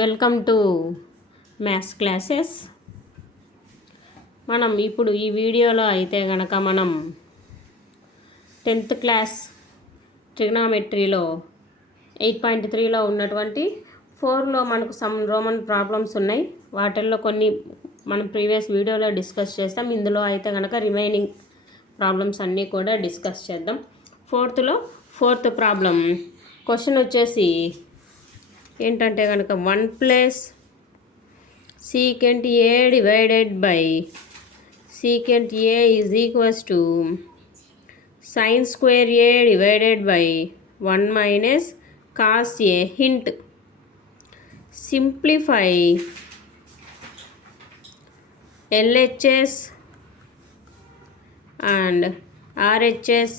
Welcome to maths classes. మనం ఇప్పుడు ఈ వీడియోలో అయితే గనక మనం 10th క్లాస్ ట్రిగ్నామెట్రీలో 8.3లో ఉన్నటువంటి 4లో మనకు సమ్ రోమన్ ప్రాబ్లమ్స్ ఉన్నాయి. వాటిల్లో కొన్ని మనం ప్రీవియస్ వీడియోలో డిస్కస్ చేస్తాం. ఇందులో అయితే గనక రిమైనింగ్ ప్రాబ్లమ్స్ అన్నీ కూడా డిస్కస్ చేద్దాం. ఫోర్త్ ప్రాబ్లం క్వశ్చన్ వచ్చేసి ఏంటంటే కనుక 1 + secant a divided by secant a is equals to sin square a divided by 1 minus cos a. Hint: simplify LHS and RHS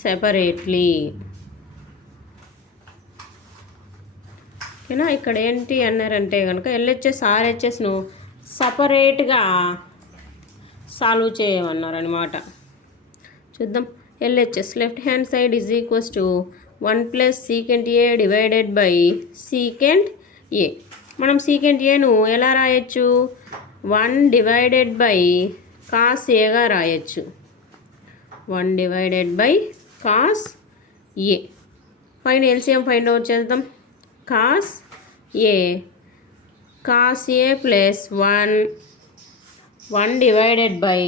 separately. ఓకేనా, ఇక్కడ ఏంటి అన్నారంటే కనుక ఎల్హెచ్ఎస్ ఆర్హెచ్ఎస్ను సపరేట్గా సాల్వ్ చేయమన్నారనమాట. చూద్దాం. LHS left hand side is equals to 1 + secant a divided by secant a. మనం secant aను ఎలా రాయొచ్చు? 1 డివైడెడ్ బై cos aగా రాయొచ్చు. 1 డివైడెడ్ బై cos a. పైన ఎల్సిఎం ఫైండ్ అవుట్ చేద్దాం. cos a plus 1 divided by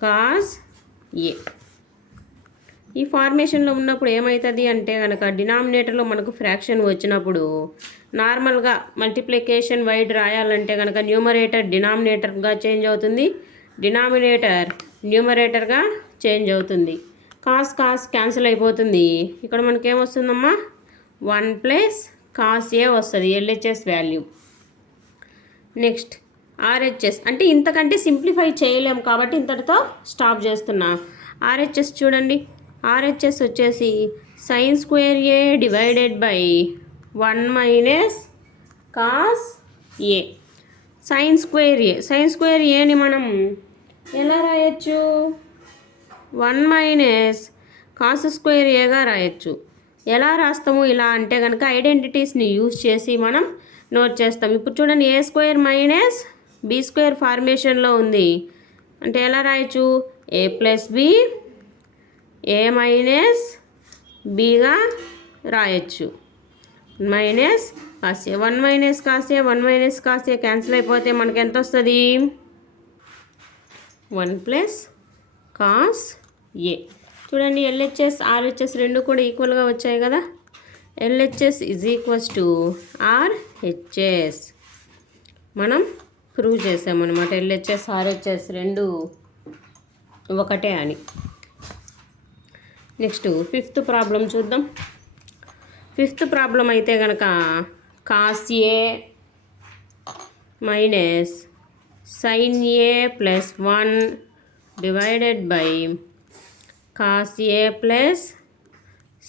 cos a. ఈ ఫార్మేషన్లో ఉన్నప్పుడు ఏమవుతుంది అంటే కనుక డినామినేటర్లో మనకు ఫ్రాక్షన్ వచ్చినప్పుడు నార్మల్గా మల్టిప్లికేషన్ వైడ్ రాయాలంటే కనుక న్యూమరేటర్ డినామినేటర్గా చేంజ్ అవుతుంది, డినామినేటర్ న్యూమరేటర్గా చేంజ్ అవుతుంది. కాస్ క్యాన్సిల్ అయిపోతుంది. ఇక్కడ మనకేమొస్తుందమ్మా? 1 + cos a వస్తుంది ఎల్హెచ్ఎస్ వాల్యూ. నెక్స్ట్ ఆర్హెచ్ఎస్ అంటే ఇంతకంటే సింప్లిఫై చేయలేము కాబట్టి ఇంతటితో స్టాప్ చేస్తున్నా. ఆర్హెచ్ఎస్ చూడండి. ఆర్హెచ్ఎస్ వచ్చేసి sin square a divided by 1 minus cos a. sin square aని మనం ఎలా రాయొచ్చు? 1 minus cos square aగా రాయొచ్చు. ఎలా రాస్తాము ఇలా అంటే కనుక ఐడెంటిటీస్ని యూజ్ చేసి మనం నోట్ చేస్తాం. ఇప్పుడు చూడండి, a² - b² ఫార్మేషన్లో ఉంది అంటే ఎలా రాయొచ్చు? a + b a - bగా రాయొచ్చు. Minus cos a 1 - cos a 1 - cos a cancel అయిపోతే మనకి ఎంత వస్తుంది? 1 + cos a. చూడండి, ఎల్హెచ్ఎస్ ఆర్హెచ్ఎస్ రెండు కూడా ఈక్వల్గా వచ్చాయి కదా. LHS is equals to RHS మనం ప్రూవ్ చేసామన్నమాట. ఎల్హెచ్ఎస్ ఆర్హెచ్ఎస్ రెండు ఒకటే అని. నెక్స్ట్ 5th ప్రాబ్లం చూద్దాం. 5th ప్రాబ్లం అయితే కనుక cos a minus sin a + 1 divided by cos a plus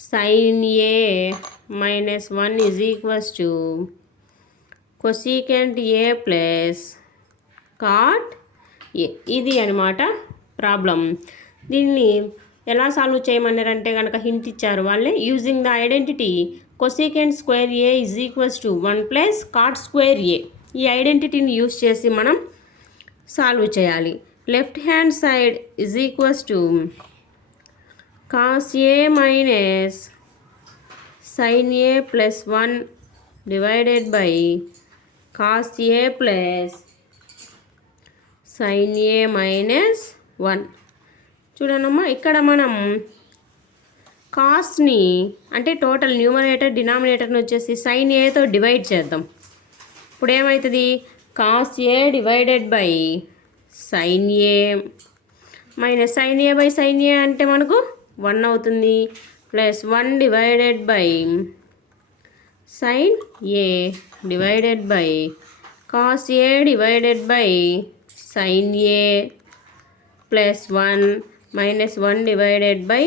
sin a minus 1 is equals to cosecant a plus cot a. ఇది అనమాట ప్రాబ్లం. దీన్ని ఎలా సాల్వ్ చేయమన్నారంటే కనుక హింట్ ఇచ్చారు వాళ్ళే. Using the identity cosecant square a is equals to 1 + cot square a. ఈ ఐడెంటిటీని use చేసి మనం సాల్వ్ చేయాలి. Left hand side is equals to cos a minus sin a plus 1 divided by cos a plus sin a minus 1. చూడనమ్మా, ఇక్కడ మనం కాస్ని అంటే total numerator డినామినేటర్ని వచ్చేసి sin aతో divide చేద్దాం. ఇప్పుడు ఏమవుతుంది? cos a divided by sin a minus sin a by sin a అంటే మనకు 1 అవుతుంది. Plus 1 divided by sin a divided by cos a divided by sin a plus 1 minus 1 divided by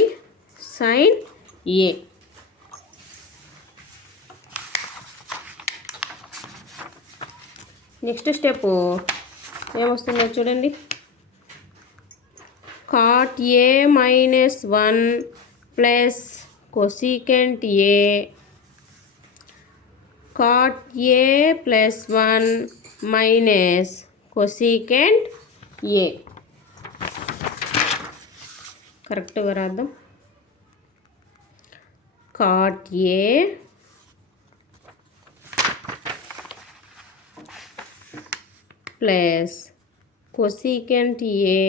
sin a. Next step ఏమొస్తుందో చూడండి. cot a minus 1 plus cosecant a cot A plus 1 minus cosecant A. కరెక్ట్గా రాద్దాం. Cot A plus cosecant A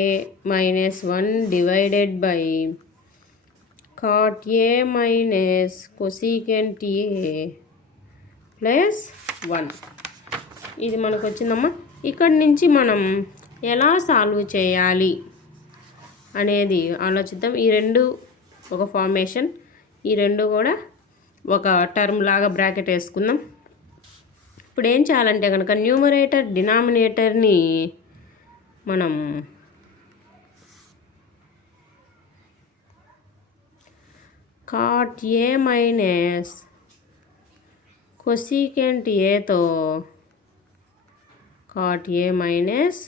minus 1 divided by cot A minus cosecant A plus 1. ఇది మనకు వచ్చిందమ్మా. ఇక్కడి నుంచి మనం ఎలా సాల్వ్ చేయాలి అనేది ఆలోచిద్దాం. ఈ రెండు ఒక ఫార్మేషన్, ఈ రెండు కూడా ఒక టర్మ్ లాగా బ్రాకెట్ వేసుకుందాం. ఇప్పుడు ఏం చేయాలంటే కనుక న్యూమరేటర్ డినామినేటర్ని మనం కాట్ ఏ మైనస్ కొసీకెంట్ ఏతో కాట్ ఏ మైనస్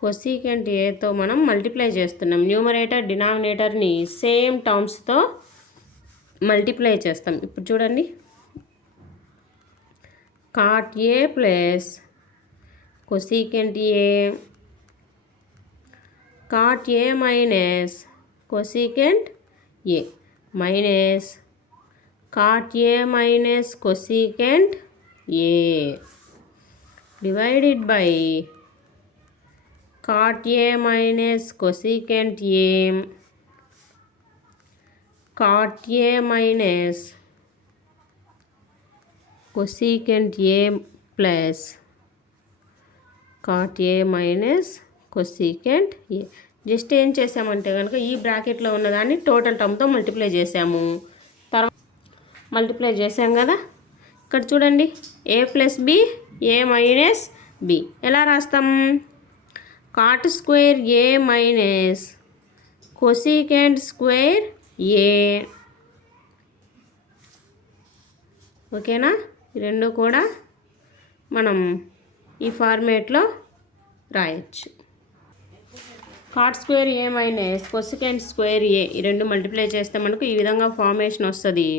కొసీకెంట్ ఏతో మనం మల్టిప్లై చేస్తున్నాం. న్యూమరేటర్ డినామినేటర్ని సేమ్ టర్మ్స్తో మల్టిప్లై చేస్తాం. ఇప్పుడు చూడండి, cot A plus cosecant A, cot A minus cosecant A minus cot A minus cosecant A divided by cot A minus cosecant A cot A minus cosecant A plus cot A minus cosecant A. Just ఏం చేసామంటే కనుక ఈ బ్రాకెట్లో ఉన్నదాన్ని total టర్మ్తో multiply చేసాము. తర్వాత multiply చేసాం కదా, ఇక్కడ చూడండి, A plus B A minus B ఎలా రాస్తాం? Cot square A minus cosecant square A. ఓకేనా? ఈ రెండు కూడా మనం ఈ ఫార్మేట్లో రాయొచ్చు. Cot square A minus cosecant square A ఈ రెండు మల్టిప్లై చేస్తే మనకు ఈ విధంగా ఫార్మేషన్ వస్తుంది.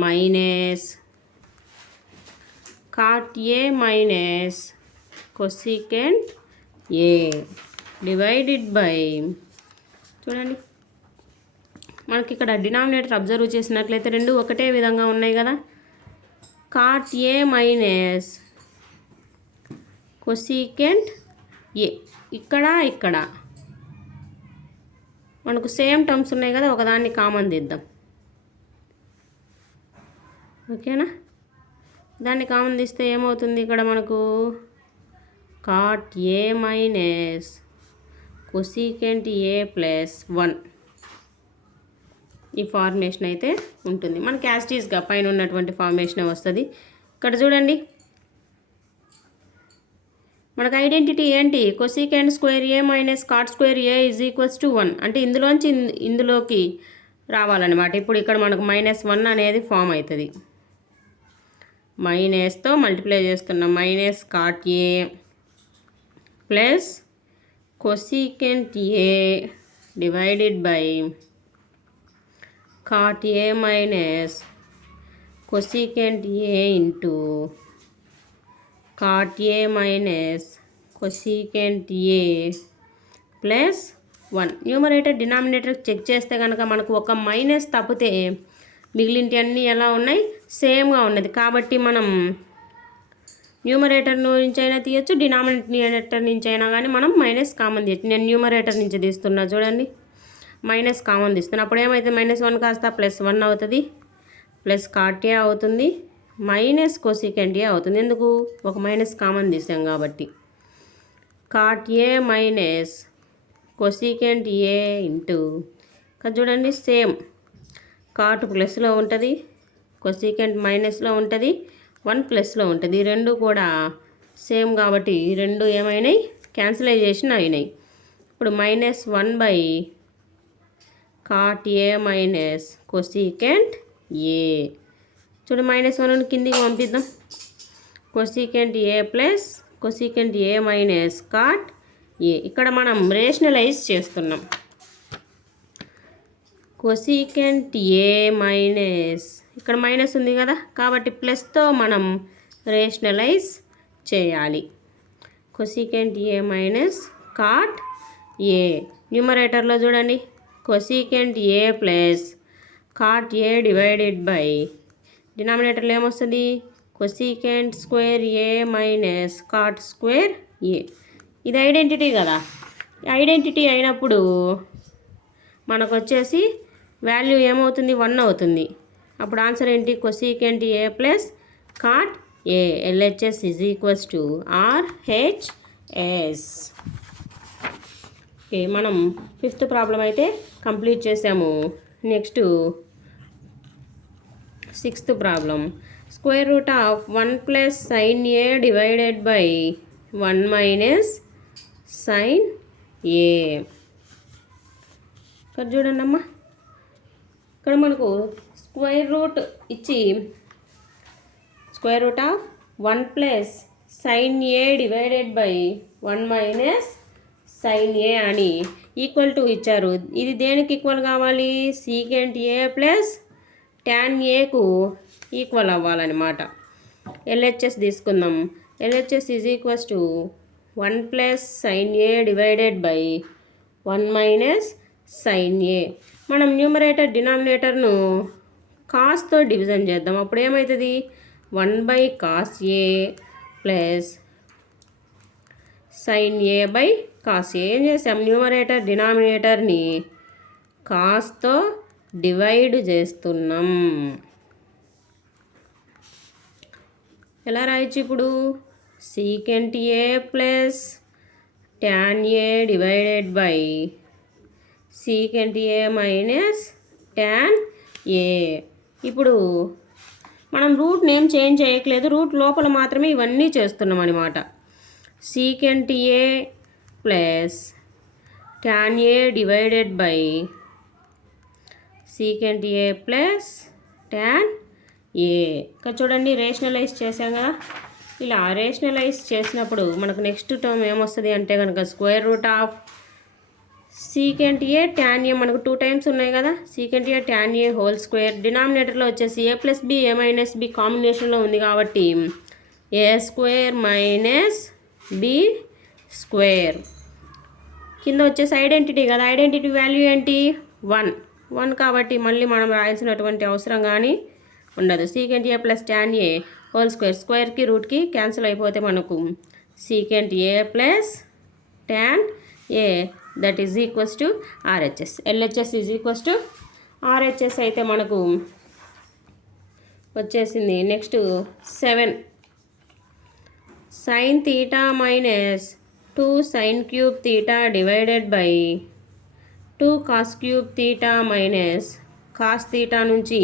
Minus cot A minus cosecant A divided by, చూడండి మనకి ఇక్కడ డినామినేటర్ అబ్జర్వ్ చేసినట్లయితే రెండు ఒకటే విధంగా ఉన్నాయి కదా. కాట్ ఏ మైనస్ కొసీకెంట్ ఏ, ఇక్కడ ఇక్కడ మనకు సేమ్ టర్మ్స్ ఉన్నాయి కదా, ఒకదాన్ని కామన్ తీద్దాం. ఓకేనా? దాన్ని కామన్ తీస్తే ఏమవుతుంది? ఇక్కడ మనకు cot A minus cosecant A plus 1 ఈ ఫార్మేషన్ అయితే ఉంటుంది. మనకి యాస్టీస్గా పైన ఉన్నటువంటి ఫార్మేషన్ వస్తుంది. ఇక్కడ చూడండి, మనకు ఐడెంటిటీ ఏంటి? Cosecant square A minus cot square A is equals to 1. అంటే ఇందులోంచి ఇందులోకి రావాలన్నమాట. ఇప్పుడు ఇక్కడ మనకు -1 అనేది ఫామ్ అవుతుంది. మైనస్తో మల్టిప్లై చేస్తున్నాం. Minus cot A plus cosecant A divided by cot A minus cosecant A into cot A minus cosecant A plus 1. Numerator denominator check చేస్తే కనుక మనకు ఒక మైనస్ తప్పితే మిగిలింటి అన్నీ ఎలా ఉన్నాయి? సేమ్గా ఉన్నది. కాబట్టి మనం న్యూమరేటర్ నుంచి అయినా తీయచ్చు, డినామినేటర్ నుంచి అయినా కానీ మనం మైనస్ కామన్ తీయచ్చు. నేను న్యూమరేటర్ నుంచి తీస్తున్నా, చూడండి, మైనస్ కామన్ తీస్తున్నా. అప్పుడు ఏమైతే -1 కాస్త +1 అవుతుంది, ప్లస్ కాట్ ఏ అవుతుంది, మైనస్ కొసీకెంట్ ఏ అవుతుంది. ఎందుకు? ఒక మైనస్ కామన్ తీసాం కాబట్టి. Cot A minus cosecant A into, చూడండి సేమ్, కాట్ ప్లస్లో ఉంటుంది, కొసీకెంట్ మైనస్లో ఉంటుంది, 1 ప్లస్లో ఉంటుంది. ఈ రెండు కూడా సేమ్ కాబట్టి ఈ రెండు ఏమైనాయి? క్యాన్సిలైజేషన్ అయినాయి. ఇప్పుడు -1 by cot A minus cosecant A. చూడు, -1 కిందికి పంపిద్దాం. Cosecant A plus cosecant A minus cot A. ఇక్కడ మనం రేషనలైజ్ చేస్తున్నాం. కొసీకెంట్ ఏ మైనస్ ఇక్కడ మైనస్ ఉంది కదా, కాబట్టి ప్లస్తో మనం రేషనలైజ్ చేయాలి. Cosecant A minus cot A. న్యూమరేటర్లో చూడండి, cosecant A plus cot A divided by డినామినేటర్లో ఏమొస్తుంది, cosecant square A minus cot square A. ఇది ఐడెంటిటీ కదా, ఐడెంటిటీ అయినప్పుడు మనకు వచ్చేసి వాల్యూ ఏమవుతుంది, 1 అవుతుంది. అప్పుడు ఆన్సర్ ఏంటి, cosecant A plus cot A. LHS is equals to RHS. Okay, మనం 5th ప్రాబ్లం అయితే కంప్లీట్ చేసాము. Next 6th problem. Square root of 1 plus sine A divided by 1 minus sine A. ఇక్కడ చూడండి అమ్మా, ఇక్కడ మనకు స్క్వేర్ రూట్ ఇచ్చి square root of 1 plus sine A divided by 1 minus sine A అని ఈక్వల్ టు ఇచ్చారు. ఇది దేనికి ఈక్వల్ కావాలి, సీకెంట్ ఏ ప్లస్ ట్యాన్ ఏకు ఈక్వల్ అవ్వాలన్నమాట. ఎల్హెచ్ఎస్ తీసుకుందాం. LHS is equals to 1 plus sine A divided by 1 minus sine A. మనం numerator డినామినేటర్ను కాస్తో డివిజన్ చేద్దాం. అప్పుడు ఏమవుతుంది, 1 by cos A plus sine A by cos A. ఏం చేసాం, న్యూమరేటర్ డినామినేటర్ని కాస్తో డివైడ్ చేస్తున్నాం. ఎలా రాయొచ్చు ఇప్పుడు, secant A plus tan A divided by secant A minus tan ఏ. ఇప్పుడు మనం రూట్ నేమ్ చేంజ్ చేయట్లేదు, రూట్ లోపల మాత్రమే ఇవన్నీ చేస్తున్నాం అనమాట. Secant A plus tan A divided by secant A plus tan ఏ. ఇక్కడ చూడండి, రేషనలైజ్ చేసాం కదా. ఇలా రేషనలైజ్ చేసినప్పుడు మనకు నెక్స్ట్ టర్మ్ ఏమొస్తుంది అంటే కనుక square root of secant A tan A. మనకు 2 టైమ్స్ ఉన్నాయి కదా, secant A tan A whole square. డినామినేటర్లో వచ్చేసి A plus B A minus B కాంబినేషన్లో ఉంది కాబట్టి A square minus B square. కింద వచ్చేసి ఐడెంటిటీ కదా, ఐడెంటిటీ వాల్యూ ఏంటి, 1 కాబట్టి మళ్ళీ మనం రాయాల్సినటువంటి అవసరం కానీ ఉండదు. Secant A plus tan A whole square, స్క్వేర్కి రూట్కి క్యాన్సిల్ అయిపోతే మనకు secant A plus tan A that is equals to RHS. LHS is equals to RHS అయితే మనకు వచ్చేసింది. Next 7 sine theta minus 2 sine cube theta divided by 2 cos cube theta minus cos theta నుంచి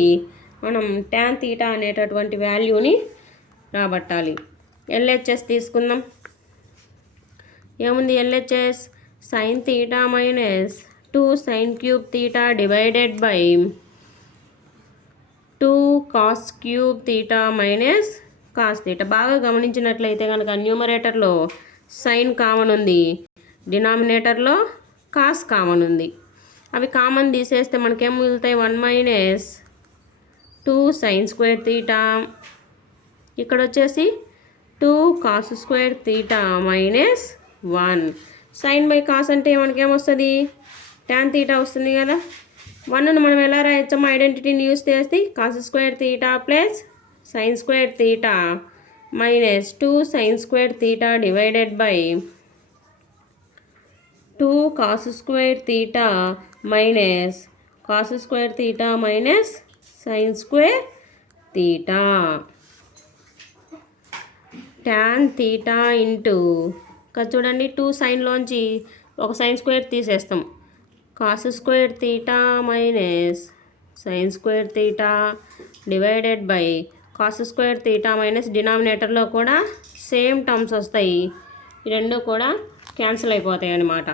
మనం tan theta అనేటటువంటి వాల్యూని రాబట్టాలి. LHS తీసుకుందాం. ఏముంది, LHS sign theta minus 2 sine cube theta divided by 2 cos cube theta minus cos theta. బాగా గమనించినట్లయితే కనుక న్యూమరేటర్లో సైన్ కామన్ ఉంది, డినామినేటర్లో కాస్ కామన్ ఉంది. అవి కామన్ తీసేస్తే మనకేం మిగులుతాయి, 1 మైనస్ 2 సైన్ స్క్వేర్ తీటా. ఇక్కడ వచ్చేసి 2 cos square theta minus 1. Sine by cos అంటే మనకేమొస్తుంది, ట్యాన్ తీటా వస్తుంది కదా. 1ను మనం ఎలా రాయొచ్చమ్మా, ఐడెంటిటీని యూస్ చేస్తే cos square theta plus sine square theta minus 2 sine square theta divided by 2 cos square theta minus cos square theta minus sine square theta. Tan theta into ఇక్కడ చూడండి 2 సైన్లోంచి ఒక సైన్ స్క్వేర్ తీసేస్తాం, cos square theta minus sine square theta divided by cos square theta minus డినామినేటర్లో కూడా same terms వస్తాయి, ఈ రెండు కూడా క్యాన్సిల్ అయిపోతాయి అన్నమాట.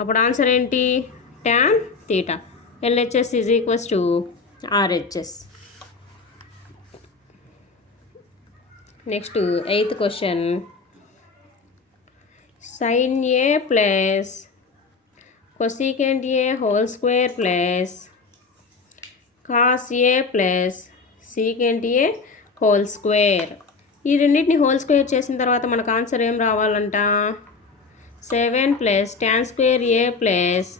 అప్పుడు ఆన్సర్ ఏంటి, tan theta. LHS is equals to RHS. Next 8th question. Sine A plus cosecant A whole square plus cos A plus secant A whole square. ఈ రెండింటిని హోల్ స్క్వేర్ చేసిన తర్వాత మనకు ఆన్సర్ ఏం రావాలంట? 7 plus tan square A plus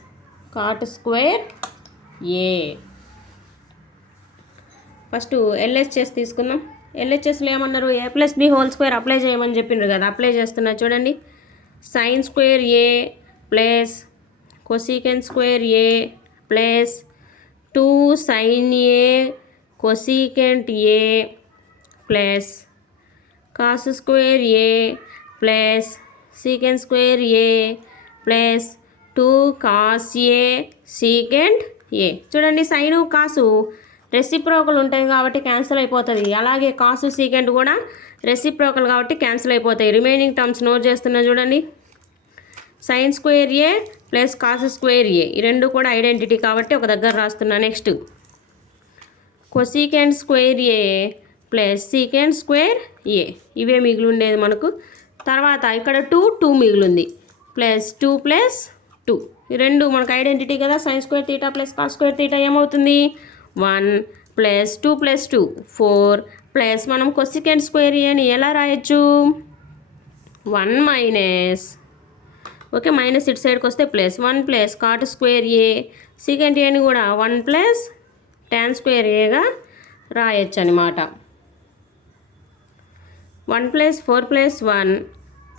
cot square A. First LH చేసి తీసుకుందాం. ఎల్హెచ్ఎస్లో ఏమన్నారు? A plus B whole square apply చేయమని చెప్పిండ్రు కదా, అప్లై చేస్తున్నా చూడండి. Sine square A plus cosecant square A plus 2 sin A cosecant A plus cos square A plus secant square A plus 2 cos A secant ఏ. చూడండి, sine కాసు reciprocal ఉంటాయి కాబట్టి cancel అయిపోతుంది. అలాగే కాసు సీకెంట్ కూడా రెసిప్రోకల్ కాబట్టి క్యాన్సిల్ అయిపోతాయి. రిమైనింగ్ టర్మ్స్ నోట్ చేస్తున్నా చూడండి. Sine square A plus cos square A, ఈ రెండు కూడా ఐడెంటిటీ కాబట్టి ఒక దగ్గర రాస్తున్నా. Next cosecant square A plus secant square ఏ, ఇవే మిగిలి ఉండేది మనకు. తర్వాత ఇక్కడ 2 మిగిలింది ప్లస్ 2 ప్లస్ 2, ఈ రెండు మనకు ఐడెంటిటీ కదా. Sign square theta plus cos square theta ఏమవుతుంది? 1 ప్లస్ 2 ప్లస్ 2 4 ప్లస్ మనం కొసీకెంట్ స్క్వేర్ ఏని ఎలా రాయొచ్చు? 1 మైనస్, ఓకే, మైనస్ ఇటు సైడ్కి వస్తే ప్లస్ 1 ప్లస్ కాట్ స్క్వేర్ ఏ, సీకెంట్ ఏని కూడా 1 ప్లస్ tan స్క్వేర్ ఏగా రాయొచ్చు అనమాట. 1 plus 4 plus 1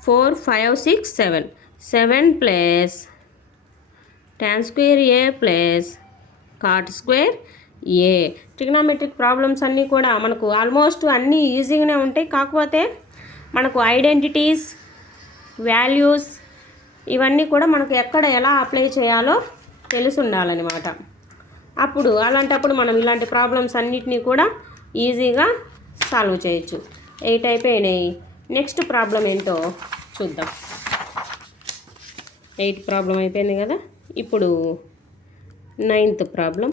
4 5 6 7 7 plus tan square A plus cot square A. Trigonometric problems అన్నీ కూడా మనకు ఆల్మోస్ట్ అన్నీ ఈజీగానే ఉంటాయి. కాకపోతే మనకు ఐడెంటిటీస్, వాల్యూస్ ఇవన్నీ కూడా మనకు ఎక్కడ ఎలా అప్లై చేయాలో తెలిసి ఉండాలన్నమాట. అప్పుడు అలాంటప్పుడు మనం ఇలాంటి ప్రాబ్లమ్స్ అన్నిటినీ కూడా ఈజీగా సాల్వ్ చేయొచ్చు. 8 అయిపోయినాయి. నెక్స్ట్ ప్రాబ్లం ఏంటో చూద్దాం. 8 ప్రాబ్లం అయిపోయింది కదా. ఇప్పుడు 9th ప్రాబ్లం.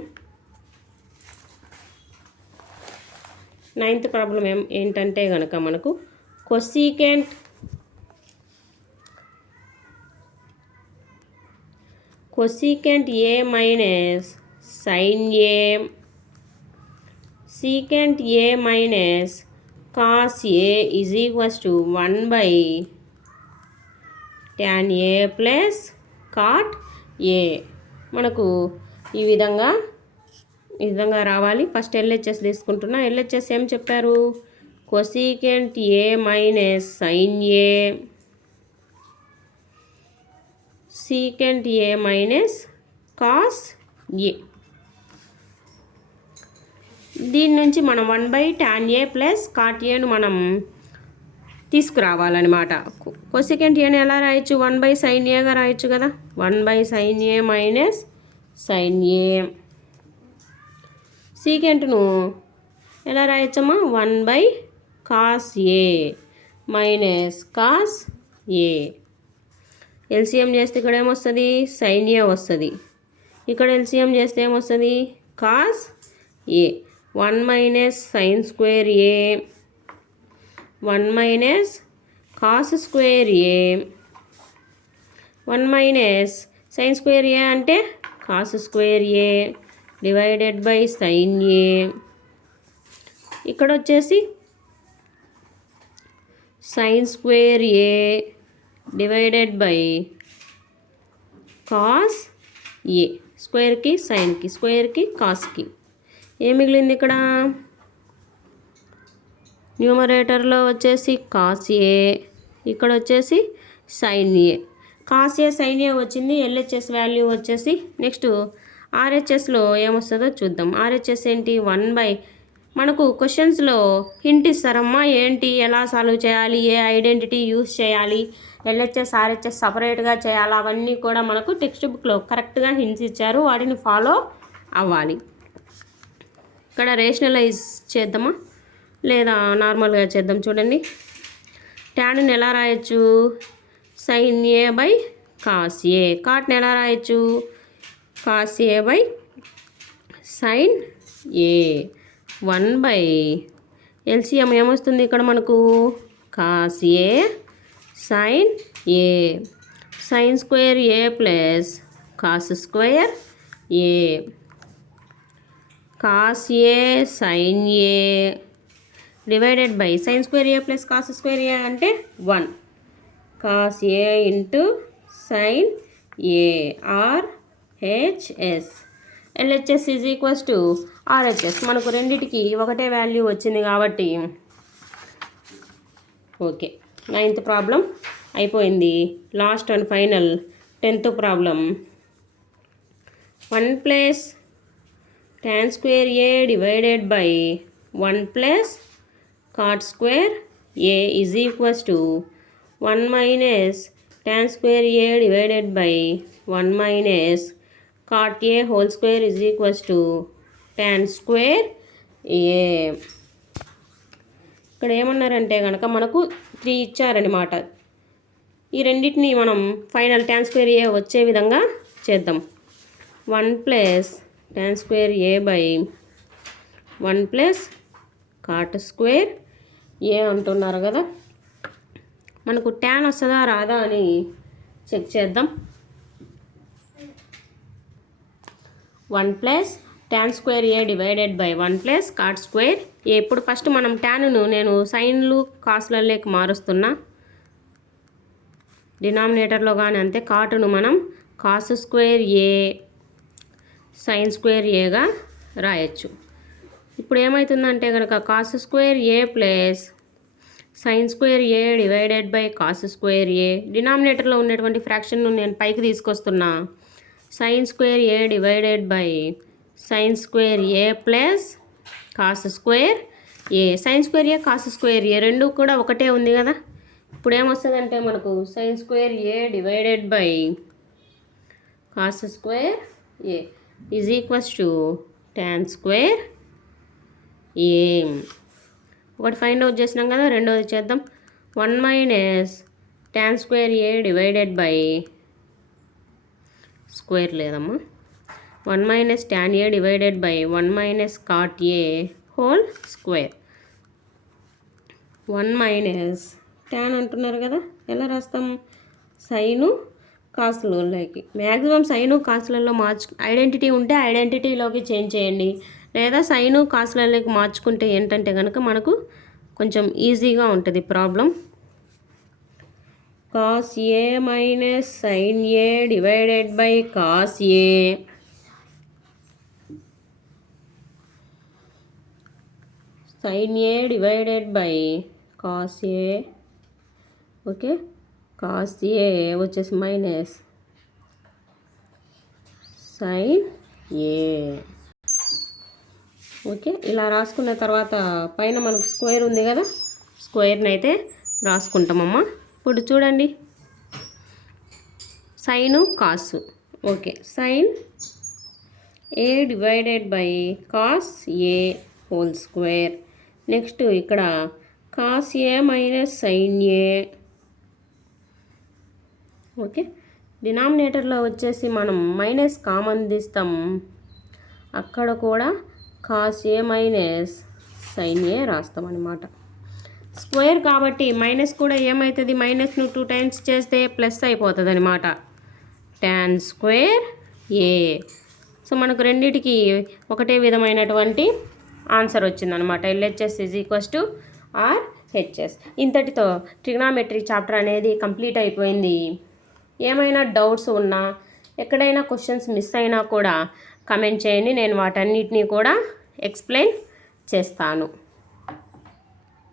9th ప్రాబ్లం ఏంటంటే కనుక మనకు cosecant A minus sine A secant A minus cos A is equals to 1/tan A plus cot A. మనకు ఈ విధంగా రావాలి. ఫస్ట్ ఎల్హెచ్ఎస్ తీసుకుంటున్నా. ఎల్హెచ్ఎస్ ఏం చెప్పారు? Cosecant A minus sine A secant A minus cos A. దీని నుంచి మనం 1/tan ఏ ప్లస్ కాట్ ఏను మనం తీసుకురావాలన్నమాట. కొసీకెంట్ ఏని ఎలా రాయొచ్చు? 1/sin ఏగా రాయొచ్చు కదా. 1/sin ఏ మైనస్ సైన్ ఏ. సీకెంట్ను ఎలా రాయొచ్చమ్మా? 1/cos ఏ మైనస్ కాస్ ఏ. ఎల్సిఎం చేస్తే ఇక్కడ ఏమొస్తుంది? సైన్ ఏ వస్తుంది. ఇక్కడ ఎల్సిఎం చేస్తే ఏమొస్తుంది? Cos A. 1 minus sine square A 1 minus cos square A 1 minus sine square A అంటే cos square A divided by sine A. ఇక్కడ వచ్చేసి sine square A divided by cos A. స్క్వేర్కి సైన్కి, స్క్వేర్కి కాస్కి. ఏం మిగిలింది ఇక్కడ? న్యూమరేటర్లో వచ్చేసి కాస్ ఏ, ఇక్కడ వచ్చేసి sine A. Cos A sine A వచ్చింది. ఎల్హెచ్ఎస్ వాల్యూ వచ్చేసి నెక్స్ట్ ఆర్హెచ్ఎస్లో ఏమొస్తుందో చూద్దాం. ఆర్హెచ్ఎస్ ఏంటి? 1/, మనకు క్వశ్చన్స్లో హింట్ ఇస్తారమ్మా, ఏంటి ఎలా సాల్వ్ చేయాలి, ఏ ఐడెంటిటీ యూస్ చేయాలి, ఎల్హెచ్ఎస్ ఆర్హెచ్ఎస్ సపరేట్గా చేయాలి, అవన్నీ కూడా మనకు టెక్స్ట్ బుక్లో కరెక్ట్గా హింట్స్ ఇచ్చారు. వాటిని ఫాలో అవ్వాలి. ఇక్కడ రేషనలైజ్ చేద్దామా లేదా నార్మల్గా చేద్దాం చూడండి. ట్యాన్ని ఎలా రాయొచ్చు? Sine A by cos A. కాట్ని ఎలా రాయొచ్చు? Cos A by sine A. 1/, LCM ఏమొస్తుంది ఇక్కడ మనకు? Cos A sine A. Sine square A plus cos square A. Cos A sine A divided by sine square A plus cos square A అంటే 1 cos A into sine A RHS LHS is equals to RHS. మనకు రెండిటికి ఒకటే value వచ్చింది కాబట్టి okay. 9th problem అయిపోయింది. Last and final 10th problem. 1 plus tan square A divided by 1 plus cot square A is equals to 1 minus tan square A divided by 1 minus cot A whole square is equals to tan square A. ఇక్కడ ఏమన్నారంటే కనుక మనకు 3 ఇచ్చారనమాట. ఈ రెండింటిని మనం final tan square ఏ వచ్చే విధంగా చేద్దాం. 1 plus tan square A by 1 plus cot square A అంటున్నారు కదా. మనకు tan వస్తుందా రాదా అని చెక్ చేద్దాం. 1 plus tan square A divided by 1 plus cot square A. ఇప్పుడు ఫస్ట్ మనం ట్యాన్ను నేను సైన్లు కాస్లలోకి మారుస్తున్నా. డినామినేటర్లో కానీ అంతే. కాటును మనం cos square A sine square ఏగా రాయొచ్చు. ఇప్పుడు ఏమవుతుందంటే కనుక cos square A plus sine square A divided by cos square A. డినామినేటర్లో ఉన్నటువంటి ఫ్రాక్షన్ను నేను పైకి తీసుకొస్తున్నా. Sine square A divided by sine square A plus cos square A. Sine square A cos square A రెండు కూడా ఒకటే ఉంది కదా. ఇప్పుడు ఏమొస్తుందంటే మనకు sine square A divided by cos square A is equals to tan square A. ఒకటి find out చేసినాం కదా, రెండోది చేద్దాం. 1 minus tan square A divided by square లేదమ్మా 1 minus tan A divided by 1 minus cot A whole square. 1 minus tan అంటున్నారు కదా, ఎలా రాస్తాం? సైను కాసులలోకి మ్యాక్సిమం సైను కాసులలో ఐడెంటిటీ ఉంటే ఐడెంటిటీలోకి చేంజ్ చేయండి, లేదా సైను కాసులలోకి మార్చుకుంటే ఏంటంటే కనుక మనకు కొంచెం ఈజీగా ఉంటుంది problem. Cos A minus sine A divided by cos A sine A divided by cos A. Okay, cos A వచ్చేసి మైనస్ సైన్ ఏ. ఓకే, ఇలా రాసుకున్న తర్వాత పైన మనకు స్క్వేర్ ఉంది కదా, స్క్వేర్ని అయితే రాసుకుంటామమ్మా. ఇప్పుడు చూడండి, sine cos. Okay, sine A divided by cos A whole square. Next ఇక్కడ cos A minus sine A. Okay, డినామినేటర్లో వచ్చేసి మనం మైనస్ కామన్ తీస్తాం, అక్కడ కూడా cos A minus sine A రాస్తాం అన్నమాట. స్క్వేర్ కాబట్టి మైనస్ కూడా ఏమవుతుంది, మైనస్ను 2 టైమ్స్ చేస్తే ప్లస్ అయిపోతుంది అనమాట, tan స్క్వేర్ ఏ. సో మనకు రెండిటికి ఒకటే విధమైనటువంటి ఆన్సర్ వచ్చిందనమాట. LHS is equals to RHS. ఇంతటితో ట్రిగ్నామెట్రీ చాప్టర్ అనేది కంప్లీట్ అయిపోయింది. ఏమైనా డౌట్స్ ఉన్నా, ఎక్కడైనా క్వశ్చన్స్ మిస్ అయినా కూడా కమెంట్ చేయండి, నేను వాటన్నిటినీ కూడా ఎక్స్ప్లెయిన్ చేస్తాను.